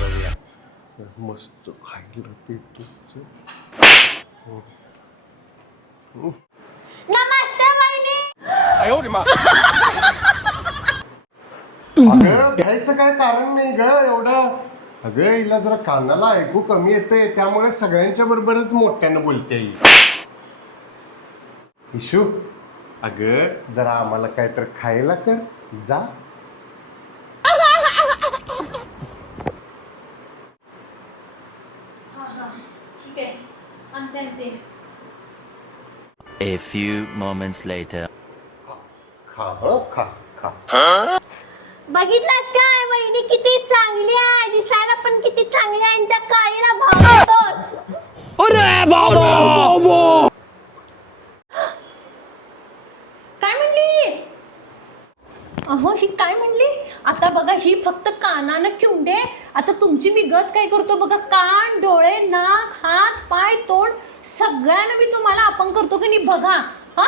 जाऊया मस्त खायला पेटू. नमस्ते वहिनी. अगं भ्यायचं काय कारण नाही ग एवढं. अगं हिला जरा कानाला ऐकू कमी येतंय त्यामुळे सगळ्यांच्या बरोबरच मोठ्यानं बोलते ही. इशू अगं जरा आम्हाला काय तर खायला कर जा. ठीक आहे आणते. A few moments later. खा खा. बघितलास काय वहिनी किती चांगली आहे, दिसायला पण किती चांगली आहे आणि त्या काळीला भाव देतोस. काय म्हणली? अहो ही काय म्हणली? आता बघा ही फक्त कानानं चिवडे. आता तुमची मी गत काय करतो बघा, कान डोळे नाक हात पाय तोंड सगळ्यांना मी तुम्हाला आपण करतो की नाही बघा. हा